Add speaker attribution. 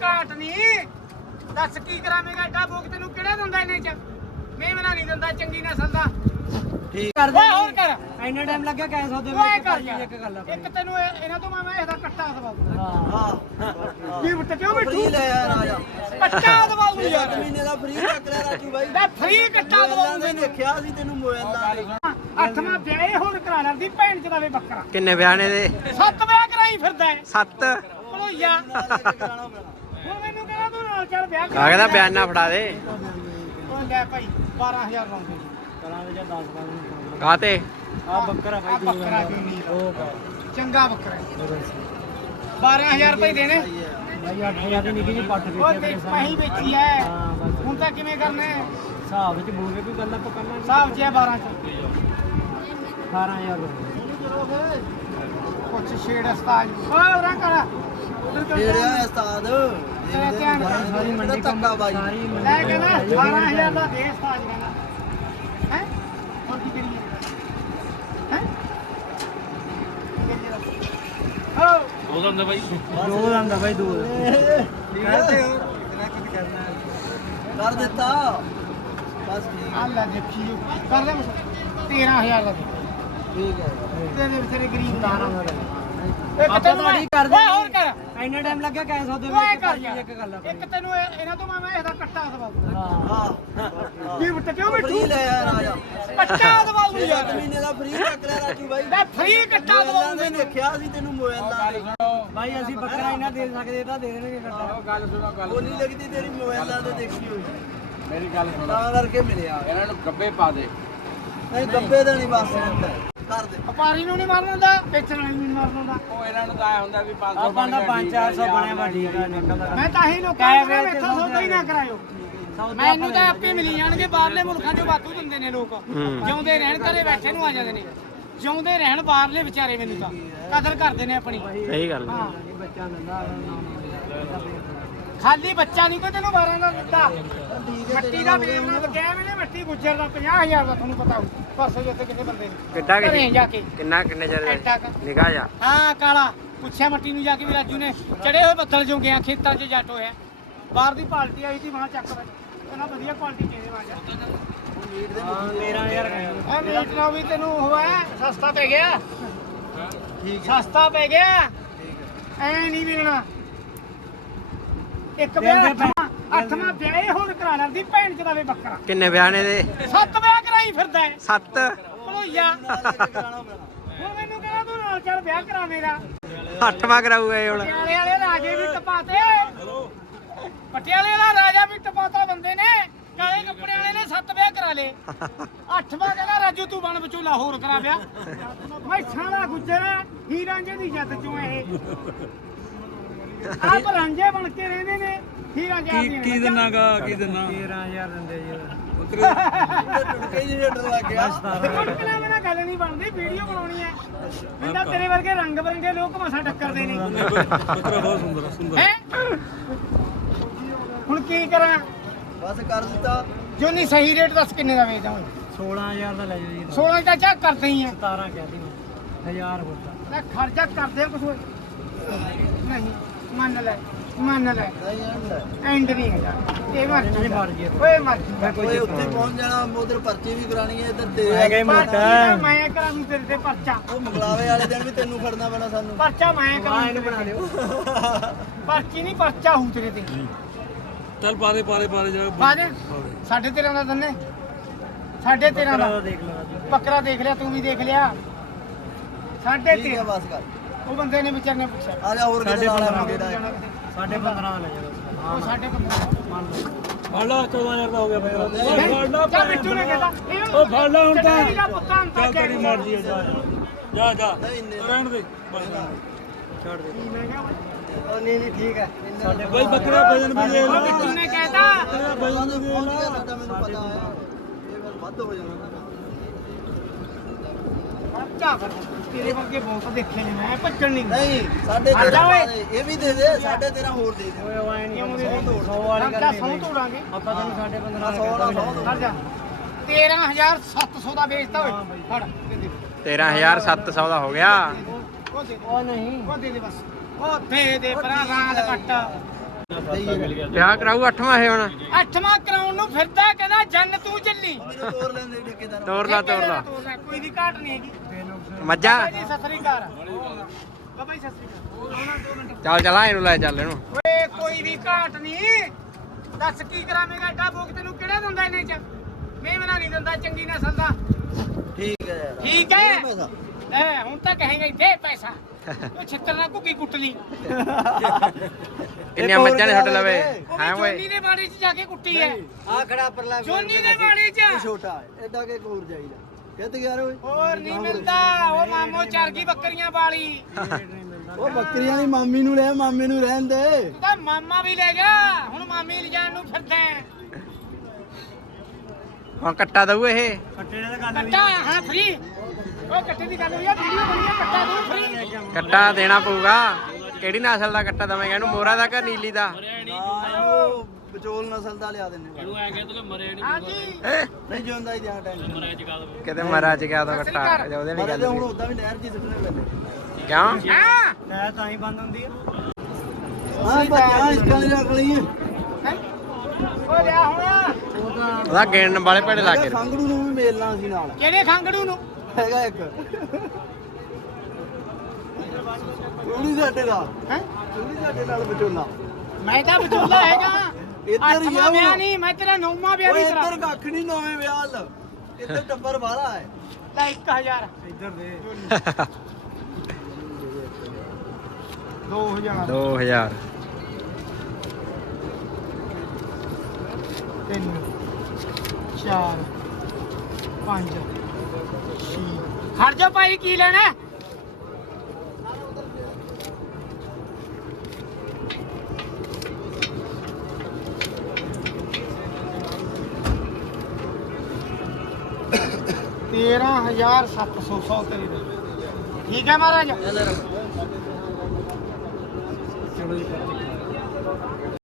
Speaker 1: ਘਾਟ ਨਹੀਂ ਦੱਸ ਕੀ ਕਰਾਵੇਂਗਾ ਐਡਾ ਭੋਗ ਤੈਨੂੰ ਕਿਹੜਾ ਦਿੰਦਾ ਇਹਨੇ ਚ ਮੇਮਣਾ ਨਹੀਂ ਦਿੰਦਾ ਚੰਗੀ ਨਸਲ ਦਾ
Speaker 2: ਠੀਕ
Speaker 1: ਕਰ ਦੇ ਹੋਰ ਕਰ
Speaker 3: ਇੰਨਾ ਟਾਈਮ ਲੱਗਿਆ ਕੈ ਸੌਦੇ
Speaker 1: ਓਏ ਕਰ
Speaker 3: ਵਿੱਚ ਇੱਕ ਗੱਲ ਆ
Speaker 1: ਇੱਕ ਤੈਨੂੰ ਇਹਨਾਂ ਤੋਂ ਮੈਂ ਇਹਦਾ ਕੱਟਾ ਦਵਾਉ
Speaker 2: ਹਾਂ
Speaker 1: ਕੀ ਬੁੱਟ ਕਿਉਂ
Speaker 2: ਫ੍ਰੀ
Speaker 1: ਬਿੱਟੂ
Speaker 2: ਲੈ ਯਾਰ ਆ ਜਾ
Speaker 1: ਕੱਟਾ ਦਵਾਉ
Speaker 2: 6
Speaker 1: ਯਾਰ
Speaker 2: ਮਹੀਨੇ ਦਾ ਫ੍ਰੀ ਚੱਕ ਲਿਆ ਰਾਜੂ ਬਾਈ
Speaker 1: ਮੈਂ ਫ੍ਰੀ ਕੱਟਾ ਦਵਾਉ
Speaker 2: ਨੇ
Speaker 1: ਤੈਨੂੰ
Speaker 2: ਦੇਖਿਆ ਸੀ ਤੈਨੂੰ ਮੋਬਾਈਲ ਦਾ
Speaker 1: ਅੱਠਵਾਂ ਵਿਆਹ ਹੋਰ ਕਰਾ ਲੈਂਦੀ ਭੈਣ ਚ ਦਵੇ ਬੱਕਰਾ
Speaker 4: ਕਿੰਨੇ ਵਿਆਹ ਨੇ ਦੇ
Speaker 1: 7 ਵਿਆਹ ਕਰਾਈ ਫਿਰਦਾ ਹੈ
Speaker 4: 7
Speaker 1: ਭਲੋਈਆ
Speaker 2: ਕਰਾਣਾ ਪੈਣਾ
Speaker 1: ਹੁਣ ਮੈਨੂੰ ਕਹਿੰਦਾ ਤੂੰ ਨਾਲ ਚੱਲ ਵਿਆਹ
Speaker 4: ਆ ਕਹਿੰਦਾ ਬਿਆਨ ਨਾ ਫੜਾ ਦੇ
Speaker 1: ਉਹ ਲੈ ਭਾਈ 12000 ਲਾਉਂਦੇ
Speaker 3: ਕਰਾਂ ਦੇ ਜਾਂ 10 ਬਾਅਦ
Speaker 4: ਕਾਤੇ
Speaker 3: ਆ ਬੱਕਰਾ
Speaker 1: ਆ ਬੱਕਰਾ ਵੀ ਨਹੀਂ
Speaker 3: ਉਹ
Speaker 1: ਚੰਗਾ ਬੱਕਰਾ 12000 ਰੁਪਏ ਦੇਣੇ
Speaker 3: ਭਾਈ 8000 ਦੀ ਨਿੱਕੀ ਜਿਹੀ ਪੱਟ
Speaker 1: ਉਹ
Speaker 3: ਵੇਚੀ
Speaker 1: ਤੇ ਪਹੀ ਵੇਚੀ ਐ
Speaker 3: ਹਾਂ ਬਸ
Speaker 1: ਹੁਣ ਤਾਂ ਕਿਵੇਂ ਕਰਨਾ ਹੈ
Speaker 3: ਹਿਸਾਬ ਵਿੱਚ ਬੋਲ ਕੇ ਕੋਈ ਗੱਲ ਆਪਾਂ ਕਰਨਾ
Speaker 1: ਹਿਸਾਬ 'ਚ ਹੈ 12 ਚ
Speaker 3: 18000 ਰੁਪਏ
Speaker 1: ਕੁਛ ਛੇੜ ਉਸਤਾਦ ਓਏ ਉਰਾਂ ਕਰ ਉਧਰ ਕਰ
Speaker 2: ਜਿਹੜਿਆ ਉਸਤਾਦ
Speaker 1: ਤੇਰਾ ਧਿਆਨ ਕਰ
Speaker 3: ਸਾਰੀ ਮੰਡੀ
Speaker 2: ਧੱਕਾ ਬਾਈ
Speaker 3: ਸਾਰੀ
Speaker 1: ਲੈ ਕਹਿੰਦਾ 18000 ਦਾ ਦੇ ਉਸਤਾਦ ਕਹਿੰਦਾ ਹੈ ਹੋਰ ਕੀ ਕਰੀਏ ਹੈ ਹੋ
Speaker 3: ਦੋ ਦੰਦਾ ਬਾਈ ਦੋ
Speaker 2: ਕਰਦੇ ਹੋ ਤੇਰਾ ਕੁਝ ਕਰਨਾ ਕਰ ਦਿੱਤਾ ਬਸ ਠੀਕ
Speaker 1: ਆ ਲੈ ਦੇਖੀ ਕਰ ਲੈ 13000 ਦਾ ਦੇ
Speaker 2: ਠੀਕ ਹੈ
Speaker 1: ਤੇਰੇ ਵਿਚਾਰੇ ਗਰੀਬ ਦਾ
Speaker 3: ਆਪਾਂ ਤੁਹਾਡੀ ਕਰ ਦੇ
Speaker 1: ਓਏ ਹੋਰ ਕਰ
Speaker 3: ਇੰਨਾ ਟਾਈਮ ਲੱਗਿਆ ਕੈ ਸੌਦੇ
Speaker 1: ਓਏ
Speaker 3: ਵਿੱਚ
Speaker 1: ਕਰ ਯਾਰ
Speaker 3: ਇੱਕ ਗੱਲ ਆ
Speaker 1: ਇੱਕ ਤੈਨੂੰ ਇਹਨਾਂ ਤੋਂ ਮੈਂ ਇਹਦਾ ਕੱਟਾ ਦਵਾਉ
Speaker 3: ਹਾਂ
Speaker 1: ਕੀ ਬੁੱਟ ਕਿਉਂ
Speaker 2: ਫ੍ਰੀ
Speaker 1: ਬਿੱਟੂ
Speaker 2: ਲੈ ਯਾਰ ਆ ਜਾ
Speaker 1: ਕੱਟਾ ਦਵਾਉ
Speaker 2: 6
Speaker 1: ਯਾਰ
Speaker 2: ਮਹੀਨੇ ਦਾ ਫ੍ਰੀ ਚੱਕ ਲਿਆ ਰਾਜੂ ਬਾਈ
Speaker 1: ਮੈਂ ਫ੍ਰੀ ਕੱਟਾ ਦਵਾਉ
Speaker 2: ਨੇ ਦੇਖਿਆ ਸੀ ਤੈਨੂੰ ਮੋਬਾਈਲ ਦਾ
Speaker 3: ਭਾਈ ਅਸੀਂ ਬੱਕਰਾ ਇੰਨਾ ਦੇ ਸਕਦੇ ਤਾਂ ਦੇ ਦੇਣਗੇ ਕੱਟਾ
Speaker 5: ਗੱਲ ਸੁਣੋ ਗੱਲ
Speaker 2: ਉਹ ਨਹੀਂ ਲੱਗਦੀ ਤੇਰੀ ਮੋਬਾਈਲਾਂ ਤੇ ਦੇਖੀ ਹੋਈ
Speaker 5: ਮੇਰੀ ਗੱਲ ਸੁਣੋ
Speaker 2: ਤਾਂ ਕਰਕੇ ਮਿਲਿਆ
Speaker 5: ਇਹਨਾਂ ਨੂੰ ਗੱਬੇ ਪਾ ਦੇ
Speaker 2: ਨਹੀਂ ਗੱਬੇ ਦਾ ਨਹੀਂ ਬਸ ਹੁੰਦਾ ਕਰ ਦੇ
Speaker 1: ਵਪਾਰੀ ਨੂੰ ਨਹੀਂ ਮਾਰਨ ਹੁੰਦਾ ਵੇਚਣ ਵਾਲੀ ਨੂੰ ਨਹੀਂ ਮਾਰਨ ਹੁੰਦਾ
Speaker 5: ਉਹ ਇਹਨਾਂ ਨੂੰ ਤਾਂ ਆਇਆ ਹੁੰਦਾ ਵੀ 500
Speaker 3: ਆਪਾਂ ਦਾ 5-400 ਬਣਿਆ ਵਾ ਠੀਕ ਆ ਨਿਕਲਦਾ
Speaker 1: ਮੈਂ ਤਾਂ ਹੀ ਲੋਕਾਂ ਨੂੰ ਕਹਿੰਦਾ ਇੱਥੋਂ ਸੌਦਾ ਹੀ ਨਾ ਕਰਾਇਓ ਮੈਨੂੰ ਤਾਂ ਆਪੇ ਮਿਲੀ ਜਾਣਗੇ ਬਾਹਰਲੇ ਮੁਲਕਾਂ 'ਚੋਂ ਵਾਧੂ ਦਿੰਦੇ ਨੇ ਲੋਕ ਜਿਉਂਦੇ ਰਹਿਣ ਘਰੇ ਬੈਠੇ ਨੂੰ ਆ ਜਾਂਦੇ ਨੇ ਜਿਉਂਦੇ ਰਹਿਣ ਬਾਹਰਲੇ ਵਿਚਾਰੇ ਮੈਨੂੰ ਤਾਂ ਕਦਰ ਕਰਦੇ ਨੇ ਆਪਣੀ
Speaker 4: ਸਹੀ ਗੱਲ
Speaker 1: ਹਾਂ
Speaker 3: ਬੱਚਾ ਮਿਲਦਾ
Speaker 1: ਖਾਲੀ ਬੱਚਾ ਨਹੀਂ ਕੋਈ ਤੈਨੂੰ 12 ਦਾ ਦਿੱਤਾ ਮੱਟੀ ਦਾ ਵੇਚਣਾ ਤਾਂ ਕਿਹਾ ਮੈਨੇ ਮੱਟੀ ਗੁੱਜਰ ਦਾ 50000 ਦਾ ਤੁਹਾਨੂੰ ਪਤਾ ਹੋਊ ਪਰਸੋਂ ਜਿੱਥੇ ਕਿਤੇ ਬੰਦੇ ਨੇ
Speaker 4: ਕਿੱਡਾ
Speaker 1: ਘਰੇ ਜਾ ਕੇ
Speaker 4: ਕਿੰਨੇ ਚਿਰ
Speaker 1: ਐਡਾ ਕੁ।
Speaker 4: ਨਿਗਾਹ ਜਾ
Speaker 1: ਹਾਂ ਕਾਲਾ ਪੁੱਛਿਆ ਮੱਟੀ ਨੂੰ ਜਾ ਕੇ ਵੀ ਰਾਜੂ ਨੇ ਚੜੇ ਹੋਏ ਬੱਦਲ ਜੋ ਗਿਆ ਖੇਤਾਂ 'ਚ ਜੱਟ ਹੋਇਆ ਬਾਹਰ ਦੀ ਪਾਲਟੀ ਆਈ ਸੀ ਮਾਂ ਚੱਕ ਵੇ ਉਹਨਾਂ ਵਧੀਆ ਕੁਆਲਿਟੀ ਚਾਹੀਦੇ ਮਾਂ
Speaker 3: 13000
Speaker 1: ਆ ਮੀਟ ਨਾ ਵੀ ਤੈਨੂੰ ਹੋਇਆ ਸਸਤਾ ਪੈ ਗਿਆ ਠੀਕ ਸਸਤਾ ਪੈ ਗਿਆ ਐ ਨਹੀਂ ਮਿਲਣਾ ਇੱਕ ਵਿਆਹ ਅੱਠਵਾਂ ਵਿਆਹ ਹੋਰ ਕਰਾ ਲੈਂਦੀ ਭੈਣ ਚ ਦਵੇ ਬੱਕਰਾ
Speaker 4: ਕਿੰਨੇ ਵਿਆਹ ਨੇ ਦੇ
Speaker 1: 7 ਵਿਆਹ ਕਰਾਈ ਫਿਰਦਾ ਹੈ
Speaker 4: 7
Speaker 1: ਭਲੋਈਆ
Speaker 2: ਕਰਾਣਾ ਪੈਣਾ
Speaker 1: ਹੁਣ ਮੈਨੂੰ ਕਹਿੰਦਾ ਤੂੰ ਨਾਲ ਚੱਲ ਵਿਆਹ ਕਰਾ ਮੇਰਾ
Speaker 4: 8ਵਾਂ ਕਰਾਊਗਾ ਇਹ ਹੁਣ
Speaker 1: ਪਟਿਆਲੇ ਵਾਲੇ ਰਾਜੇ ਵੀ ਟਪਾਤੇ ਪਟਿਆਲੇ ਵਾਲਾ ਰਾਜਾ ਵੀ ਟਪਾਤਾ ਬੰਦੇ ਨੇ ਕਾਲੇ ਕੱਪੜੇ ਵਾਲੇ ਨੇ 7 ਵਿਆਹ ਕਰਾ ਲਏ 8ਵਾਂ ਕਹਿੰਦਾ ਰਾਜੂ ਤੂੰ ਬਣ ਵਿਚੋਲਾ ਹੋਰ ਕਰਾ ਵਿਆਹ ਮੈਂ ਸਾਲਾ ਗੁੱਜਰ ਹੀ ਰਾਂਝੇ ਦੀ ਜੱਤ ਚੋਂ ਇਹ ਆਪ ਰਾਂਝੇ ਬਣ ਕੇ ਰਹਿੰਦੇ ਨੇ ਹੀ ਰਾਂਝੇ
Speaker 5: ਕੀ ਦਿਨਾਗਾ ਕੀ ਦਿਨਾ
Speaker 3: 13000 ਦਿੰਦੇ ਜੀ
Speaker 2: ਟੁੱਟਕੇ ਹੀ ਰੇਡਰ ਲੱਗ ਗਿਆ
Speaker 1: ਕੁੜਕਣਾ ਮੇਰਾ ਗੱਲ ਨਹੀਂ ਬਣਦੀ ਵੀਡੀਓ ਬਣਾਉਣੀ ਹੈ ਕਹਿੰਦਾ ਤੇਰੇ ਵਰਗੇ ਰੰਗ ਬਰੰਗੇ ਲੋਕ ਮਸਾ ਟੱਕਰਦੇ ਨੇ
Speaker 5: ਬੱਕਰਾ ਬਹੁਤ ਸੁੰਦਰ ਸੁੰਦਰ
Speaker 1: ਹੈ ਹੁਣ ਕੀ ਕਰਾਂ
Speaker 2: ਬਸ ਕਰ ਦਿੱਤਾ
Speaker 1: ਜੋ ਨਹੀਂ ਸਹੀ ਰੇਟ ਦੱਸ ਕਿੰਨੇ ਦਾ ਵੇਚਦਾ ਹੁਣ
Speaker 3: 16000 ਦਾ ਲੈ ਜਾਓ ਜੀ
Speaker 1: 16 ਦਾ ਚੱਕ ਕਰਦੇ ਹੀ ਆ
Speaker 3: 17 ਕਹਿਦੀ ਮੈਂ 1000 ਹੋਤਾ
Speaker 1: ਲੈ ਖਰਚਾ ਕਰਦੇ ਆ ਕੁਛ ਨਹੀਂ ਮੰਨ ਲੈ
Speaker 2: ਨਹੀਂ ਹੁੰਦਾ
Speaker 1: ਐਂਡ ਨਹੀਂ ਹੈਗਾ ਇਹ
Speaker 3: ਨਹੀਂ
Speaker 1: ਮਰ
Speaker 3: ਮਰ ਜੀ
Speaker 1: ਓਏ ਮਰ
Speaker 2: ਓਏ ਉੱਥੇ ਪਹੁੰਚ ਜਾਣਾ ਉਧਰ ਪਰਚੀ ਵੀ ਕਰਾਣੀ ਹੈ ਇੱਧਰ ਤੇਰੇ
Speaker 3: ਹੈਗਾ ਹੀ ਮੋਟਾ
Speaker 1: ਮੈਂ ਕਰਾਂ ਤੇਰੇ ਤੇ ਪਰਚਾ
Speaker 2: ਉਹ ਮੰਗਲਾਵੇ ਵਾਲੇ ਦਿਨ ਵੀ ਤੈਨੂੰ ਖੜਨਾ ਪੈਣਾ ਸਾਨੂੰ
Speaker 1: ਪਰਚਾ ਮੈਂ
Speaker 3: ਹਾਂ
Speaker 1: ਕਰਾਂ
Speaker 3: ਇਹਨੂੰ ਬਣਾ ਲਿਓ
Speaker 1: ਪਰਚੀ ਨਹੀਂ ਪਰਚਾ ਹੂ ਤੇਰੇ ਤੇ
Speaker 5: ਚੱਲ ਪਾ ਦੇ ਜਾ
Speaker 1: ਬਾਦੇ 13.5 ਦਾ ਦੰਨੇ 13.5 ਦਾ
Speaker 3: ਦੇਖ ਲਓ ਜੀ
Speaker 1: ਬੱਕਰਾ ਦੇਖ ਲਿਆ ਤੂੰ ਵੀ ਦੇਖ ਲਿਆ
Speaker 2: ਠੀਕ ਹੈ
Speaker 1: 13.5
Speaker 2: ਬਸ ਕਰ
Speaker 1: ਉਹ ਬੰਦੇ ਨੇ ਵਿਚਾਰ ਨੇ ਪੁੱਛਿਆ
Speaker 2: ਆ ਜਾ ਹੋਰ ਕਿਤੇ ਨਾਲ ਆ ਮੁੰਡੇ ਦਾ
Speaker 3: 15.5 ਦਾ ਲੈ ਜਾਓ
Speaker 1: ਉਹ 15.5
Speaker 3: ਮੰਨ ਲਓ
Speaker 5: ਫੜ ਲਾ 14000 ਦਾ ਹੋ ਗਿਆ ਫਿਰ
Speaker 1: ਚੱਲ ਬਿੱਟੂ ਨੇ ਕਹਿੰਦਾ
Speaker 5: ਉਹ ਫੜ ਲਾ ਹੁਣ ਤਾਂ
Speaker 1: ਚੱਲ
Speaker 5: ਚੱਲ ਤੇਰੀ ਮਰਜ਼ੀ ਹੈ ਜਾ
Speaker 2: ਨਹੀਂ ਇੰਨੇ
Speaker 5: ਰਹਿਣ ਦੇ
Speaker 3: ਛੱਡ ਦੇ
Speaker 1: ਮੈਂ ਕਿਹਾ
Speaker 3: ਉਹ ਨਹੀਂ ਠੀਕ ਹੈ ਸਾਡੇ
Speaker 5: ਬਈ ਬੱਕਰਾ ਵਜਨ ਵੀ ਦੇ
Speaker 1: ਉਹ ਬਿੱਟੂ ਨੇ ਕਹਿਤਾ
Speaker 5: ਤੇਰਾ ਵਜਨ ਵੀ ਦੇ
Speaker 2: ਪਹੁੰਚ ਗਿਆ ਸਾਡਾ ਮੈਨੂੰ ਪਤਾ ਆਇਆ ਇਹ ਗੱਲ ਵੱਧ ਹੋ ਜਾਣਾ
Speaker 1: ਪਰਚਾ ਤੇਰੇ ਵਰਗੇ ਬਹੁਤ ਦੇਖੇ ਨੇ ਮੈਂ ਭੱਜਣ ਨਹੀਂ
Speaker 2: ਨਹੀਂ ਸਾਡੇ
Speaker 1: ਆ ਜਾ ਓਏ।
Speaker 2: ਤੇਰਾ ਇਹ ਵੀ ਦੇ ਦੇ ਸਾਡੇ ਤੇਰਾ ਹੋਰ ਦੇ ਦੇ
Speaker 3: ਓਏ ਵਾਏ ਨਹੀਂ
Speaker 1: ਕਿਉਂ ਦੇ ਦੇ?
Speaker 3: 100 ਵਾਲੀ ਗੱਲ
Speaker 1: ਸੌ ਤੋੜਾਂਗੇ
Speaker 3: ਆਪਾਂ ਤੁਹਾਨੂੰ 15.5
Speaker 2: 100 ਦਾ 100
Speaker 1: ਹਟ ਜਾ 13700 ਦਾ ਵੇਚਦਾ ਓਏ ਫੜ ਦੇ ਦੇ
Speaker 4: 13700 ਦਾ ਹੋ ਗਿਆ
Speaker 1: ਉਹ ਦੇ ਦੇ
Speaker 3: ਉਹ ਨਹੀਂ
Speaker 1: ਉਹ ਦੇ ਦੇ ਬਸ ਉਹ ਦੇ ਦੇ ਭਰਾ ਰਾਂਦ ਕੱਟ
Speaker 4: ਵਿਆਹ ਕਰਾਊ 8ਵਾਂ ਇਹ ਹੁਣ
Speaker 1: 8ਵਾਂ ਕਰਾਉਣ ਨੂੰ ਫਿਰਦਾ ਕਹਿੰਦਾ ਜੰਨ ਤੂੰ ਚੱਲੀ
Speaker 2: ਮੈਨੂੰ ਤੋਰ ਲੈਂਦੇ ਠੇਕੇਦਾਰ
Speaker 4: ਤੋਰ ਲਾ ਤੋਰ ਲਾ
Speaker 1: ਕੋਈ ਵੀ ਘਾਟ ਨਹੀਂ ਹੈਗੀ
Speaker 4: ਮੱਝਾਂ
Speaker 1: ਬਾਬਾ ਜੀ ਸਤਿ ਸ੍ਰੀ ਅਕਾਲ ਬਾਬਾ ਜੀ ਸਤਿ ਸ੍ਰੀ ਅਕਾਲ ਆਉਣਾ 2 ਮਿੰਟ
Speaker 4: ਚੱਲ ਚਲਾ ਇਹਨੂੰ ਲੈ ਚੱਲ ਇਹਨੂੰ
Speaker 1: ਓਏ ਕੋਈ ਵੀ ਘਾਟ ਨਹੀਂ ਦੱਸ ਕੀ ਕਰਾਵੇਂਗਾ ਐਡਾ ਭੋਗ ਤੈਨੂੰ ਕਿਹੜਾ ਦਿੰਦਾ ਇਹਨੇ ਚ ਮੇਮਣਾ ਨਹੀਂ ਦਿੰਦਾ ਚੰਗੀ ਨਸਲ ਦਾ
Speaker 2: ਠੀਕ ਹੈ ਯਾਰ
Speaker 1: ਠੀਕ ਹੈ
Speaker 2: ਪੈਸਾ
Speaker 1: ਲੈ ਹੁਣ ਤਾਂ ਕਹੇਗਾ ਦੇ ਪੈਸਾ ਉਹ ਛਿੱਤਰ ਨਾਲ ਘੁੱਗੀ ਕੁੱਟ ਲਈ
Speaker 4: ਕਿੰਨੀਆਂ ਮੱਝਾਂ ਨੇ ਛੱਡ ਲਵੇ
Speaker 1: ਉਹ
Speaker 4: ਹੈ
Speaker 1: ਵੀ
Speaker 4: ਓਏ
Speaker 1: ਜੋਨੀ ਦੇ ਬਾੜੇ 'ਚ ਜਾ ਕੇ ਕੁੱਟੀ ਹੈ
Speaker 3: ਆ ਖੜਾ ਪਰਲਾ
Speaker 1: ਜੋਨੀ ਦੇ ਬਾੜੇ 'ਚ
Speaker 2: ਇਹ ਛੋਟਾ ਹੈ ਐਡਾ ਕੇ ਹੋਰ ਚਾਹੀਦਾ ਕਿੱਥੇ ਗਿਆ ਓਏ
Speaker 1: ਹੋਰ ਨਹੀਂ ਮਿਲਦਾ ਉਹ ਮਾਮੋ ਚਰ ਗਈ ਬੱਕਰੀਆਂ ਵਾਲੀ
Speaker 2: ਉਹ ਬੱਕਰੀਆਂ ਦੀ ਮਾਮੀ ਨੂੰ ਲੈ ਮਾਮੇ ਨੂੰ ਰਹਿਣ ਦੇ
Speaker 1: ਤੂੰ ਤਾਂ ਮਾਮਾ ਵੀ ਲੈ ਜਾ ਹੁਣ ਮਾਮੀ ਲਿਜਾਣ ਨੂੰ ਫਿਰਦਾ ਹੈ।
Speaker 4: ਹੁਣ ਕੱਟਾ ਦਊ ਇਹ
Speaker 1: ਕੱਟਾ ਹਾਂ ਫ੍ਰੀ ਉਹ ਕੱਟੇ ਦੀ ਗੱਲ ਹੋਈ ਆ ਵੀਡੀਓ ਬਣੀ ਆ ਕੱਟਾ ਦੂੰ ਫ੍ਰੀ
Speaker 4: ਕੱਟਾ ਦੇਣਾ ਪਊਗਾ ਕਿਹੜੀ ਨਸਲ ਦਾ ਕੱਟਾ ਦਵਾਂਗੇ ਇਹਨੂੰ ਮੋਰਾ ਦਾ ਕਿ ਨੀਲੀ ਦਾ
Speaker 2: ਉਹ ਵਿਚੋਲ ਨਸਲ ਦਾ ਲਿਆ ਦਿੰਨੇ ਇਹਨੂੰ ਐ
Speaker 1: ਹਾਂਜੀ
Speaker 2: ਨਹੀਂ ਜਿਉਂਦਾ ਹੀ ਦਿਆਂ ਟੈਨਸ਼ਨ
Speaker 4: ਕਿਤੇ ਮਰਾ ਚ ਗਿਆ ਤਾਂ ਕੱਟਾ ਉਹਦੇ ਨਹੀਂ
Speaker 2: ਮਰੇ
Speaker 4: ਗੱਲ
Speaker 2: ਤੇ ਹੁਣ
Speaker 4: ਸੀ।
Speaker 2: ਉਦਾਂ ਵੀ ਨਹਿਰ ਜੀ ਸੁੱਟਣੇ ਪੈਂਦੇ
Speaker 4: ਕਿਉਂ
Speaker 1: ਹਾਂ
Speaker 3: ਲੈ ਤਾਂ ਹੀ ਬੰਦ ਹੁੰਦੀ ਆ
Speaker 2: ਹਾਂ ਬੱਚਾ ਇਸ ਗੱਲ ਰੱਖ ਲਈ
Speaker 1: ਉਹ ਲਿਆ ਹੁਣ
Speaker 4: ਉਹਦਾ ਗੇਣ ਵਾਲੇ ਭੇੜੇ ਲੱਗ ਗਏ
Speaker 2: ਸੰਗੜੂ ਨੂੰ ਵੀ ਮੇਲਣਾ ਸੀ ਨਾਲ
Speaker 1: ਕਿਹੜੇ ਖੰਗੜੂ ਨੂੰ
Speaker 2: ਹੈਗਾ ਇੱਕ ਚੂੜੀ ਸਾਡੇ ਦਾ
Speaker 1: ਹੈ
Speaker 2: ਚੂੜੀ ਸਾਡੇ ਨਾਲ ਵਿਚੋਲਾ
Speaker 1: ਮੈਂ ਤਾਂ ਵਿਚੋਲਾ ਹੈਗਾ
Speaker 2: ਇੱਧਰ ਹੀ ਆ
Speaker 1: ਅੱਠਵਾਂ ਵਿਆਹ
Speaker 2: ਉਹ।
Speaker 1: ਨਹੀਂ ਮੈਂ ਤੇਰਾ 9ਵਾਂ ਵਿਆਹ
Speaker 2: ਓਏ
Speaker 1: ਨਹੀਂ ਕਰਾ
Speaker 2: ਇੱਧਰ ਕੱਖ ਨਹੀਂ ਨਵੇਂ ਵਿਆਹ ਲ ਇੱਧਰ ਟੱਬਰ ਵਾਲਾ ਹੈ
Speaker 1: ਲੈ 1000
Speaker 3: ਇੱਧਰ ਦੇ
Speaker 1: 2000
Speaker 4: 2000
Speaker 1: 3 4 5 6 ਖੜ ਜਾ ਭਾਈ ਕੀ ਲੈਣਾ ਹੈ? $13,700 ਤੇਰੇ ਦੇ ਠੀਕ ਹੈ ਮਹਾਰਾਜ
Speaker 3: ਚਲੋ ਜੀ